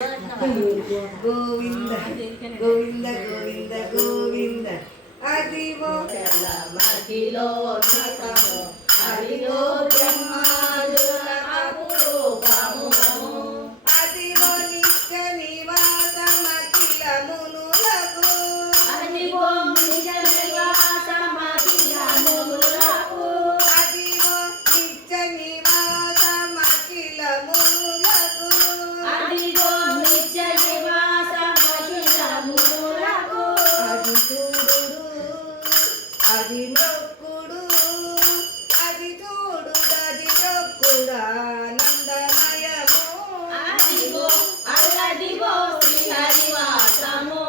గోవింద గోవింద గోవింద గోవింద అదివో మదిలో అదిలో అదివో నిత్య నివాసమఖిల మునులకు అదివో నిత్య నివాసమఖిల అదివో నిత్య నివాసమఖిల మునులకు అదివో నిత్య నివాసమఖిల మునులకు అది చూడుడు అది మొక్కుడు అది చూడు అది మొక్కుడా నందమయము అదిగో అల్లదిగో శ్రీహరివాసము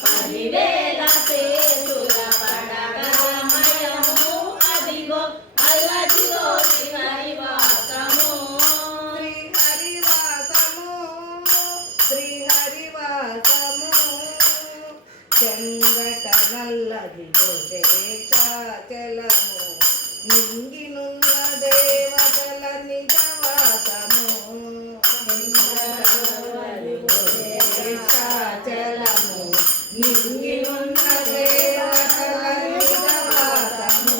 10,000 పేరుల పడగలమయము అదిగో అల్లదిగో శ్రీహరివాసము శ్రీహరివాసము శ్రీహరివాసము చెంగట నల్లదిగో శేషాచలము నింగినున్న దేవతల నిజవాసము శేషాచలము నింగినున్న దేవతల నిజవాసము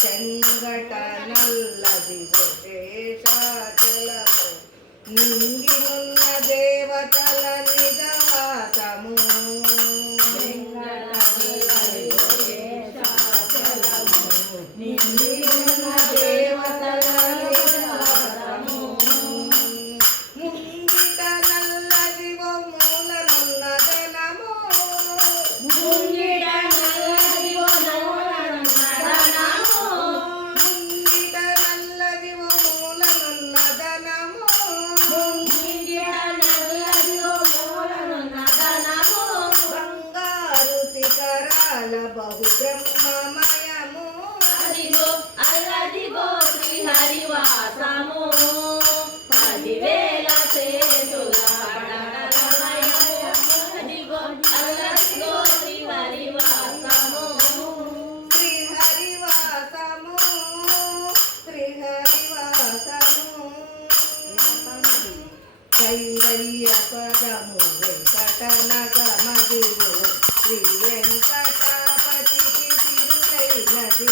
చెంగట నల్లదిగో శేషాచలము నింగినున్న దేవతల నిజవాసము ముంగిట నల్లదివో మూలనున్న ధనము ముంగిట నల్లదివో మూలనున్న ధనము ముంగిట నల్లదివో మూలనున్న ధనము ముంగిట నల్లదివో మూలనున్న ధనము బంగారు శిఖరాల బహు బ్రహ్మమయము అదిగో అల్లదిగో శ్రీహరివాసము 10,000 చేతుల పడగలమయము అదిగో అల్లదిగో శ్రీహరివాసము శ్రీహరివాసము శ్రీహరివాసము కైవల్య పదము వెంకటనగమదివో శ్రీ వెంకటాపతికి తిరులైనది